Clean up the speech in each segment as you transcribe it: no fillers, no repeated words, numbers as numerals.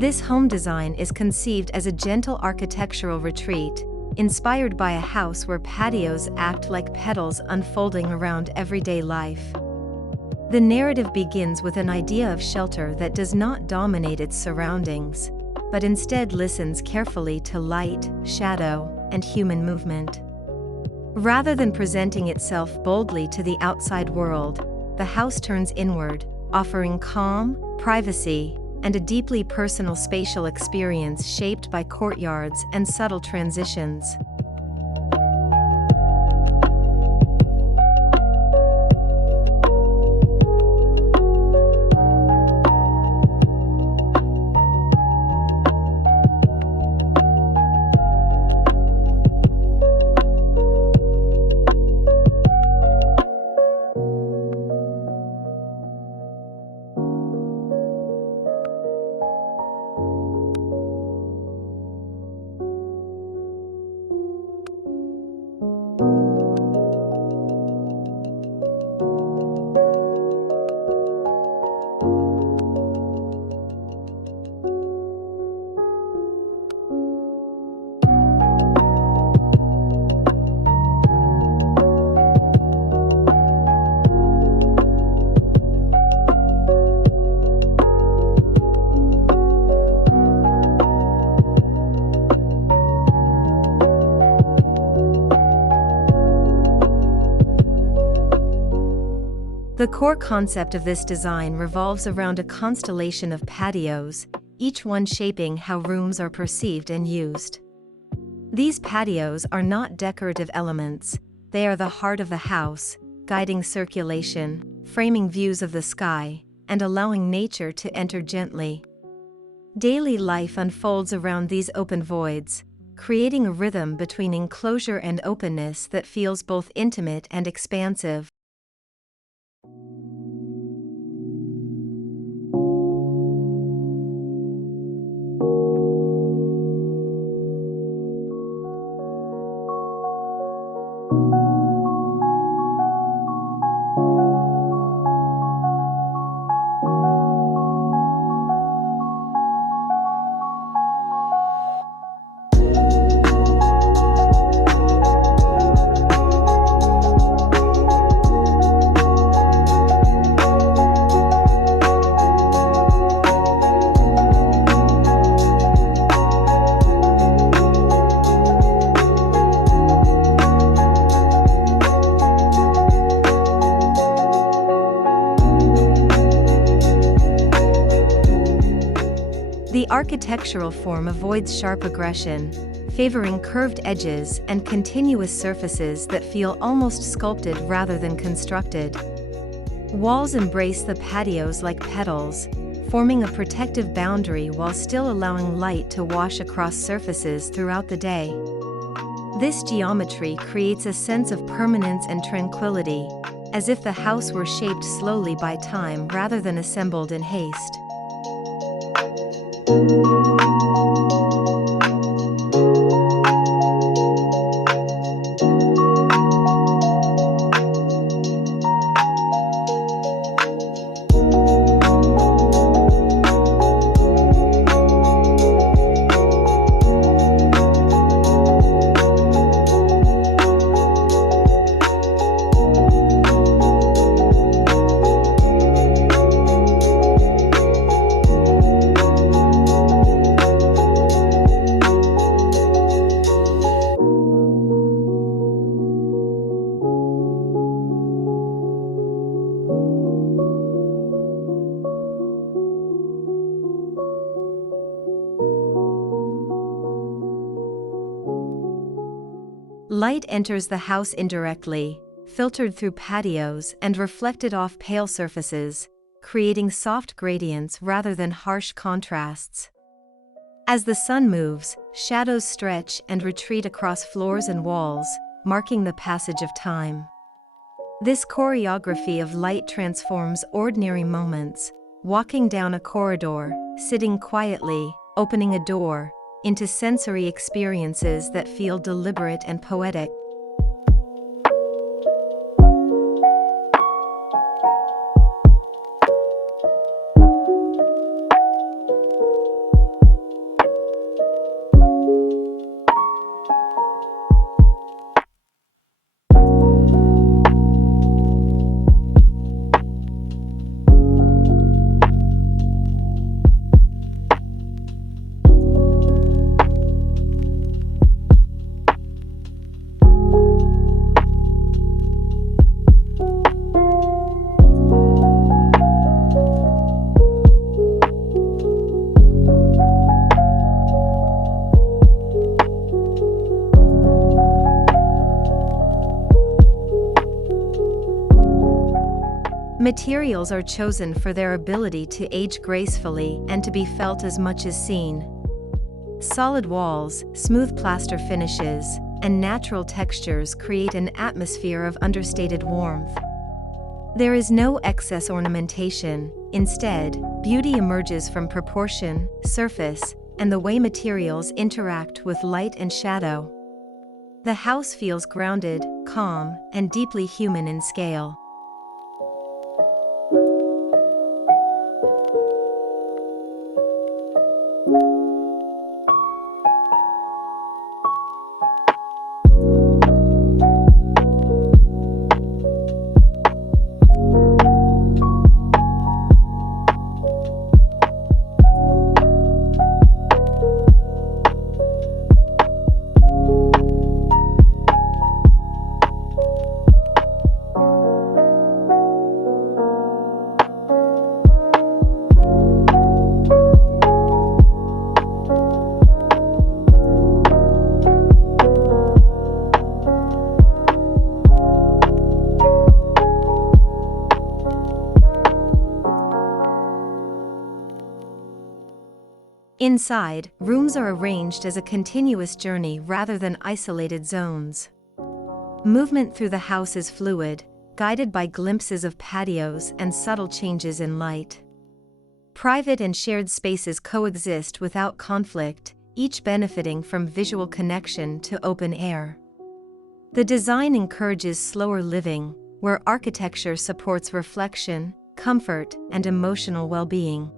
This home design is conceived as a gentle architectural retreat, inspired by a house where patios act like petals unfolding around everyday life. The narrative begins with an idea of shelter that does not dominate its surroundings, but instead listens carefully to light, shadow, and human movement. Rather than presenting itself boldly to the outside world, the house turns inward, offering calm, privacy, and a deeply personal spatial experience shaped by courtyards and subtle transitions. The core concept of this design revolves around a constellation of patios, each one shaping how rooms are perceived and used. These patios are not decorative elements, they are the heart of the house, guiding circulation, framing views of the sky, and allowing nature to enter gently. Daily life unfolds around these open voids, creating a rhythm between enclosure and openness that feels both intimate and expansive. The architectural form avoids sharp aggression, favoring curved edges and continuous surfaces that feel almost sculpted rather than constructed. Walls embrace the patios like petals, forming a protective boundary while still allowing light to wash across surfaces throughout the day. This geometry creates a sense of permanence and tranquility, as if the house were shaped slowly by time rather than assembled in haste. Light enters the house indirectly, filtered through patios and reflected off pale surfaces, creating soft gradients rather than harsh contrasts. As the sun moves, shadows stretch and retreat across floors and walls, marking the passage of time. This choreography of light transforms ordinary moments, walking down a corridor, sitting quietly, opening a door, into sensory experiences that feel deliberate and poetic. Materials are chosen for their ability to age gracefully and to be felt as much as seen. Solid walls, smooth plaster finishes, and natural textures create an atmosphere of understated warmth. There is no excess ornamentation. Instead, beauty emerges from proportion, surface, and the way materials interact with light and shadow. The house feels grounded, calm, and deeply human in scale. Inside, rooms are arranged as a continuous journey rather than isolated zones. Movement through the house is fluid, guided by glimpses of patios and subtle changes in light. Private and shared spaces coexist without conflict, each benefiting from visual connection to open air. The design encourages slower living, where architecture supports reflection, comfort, and emotional well-being.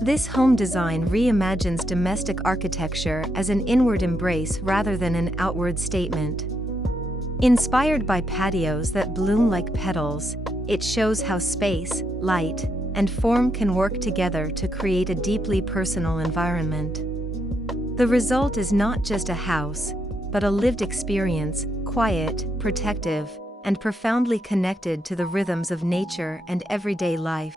This home design reimagines domestic architecture as an inward embrace rather than an outward statement. Inspired by patios that bloom like petals, it shows how space, light, and form can work together to create a deeply personal environment. The result is not just a house, but a lived experience, quiet, protective, and profoundly connected to the rhythms of nature and everyday life.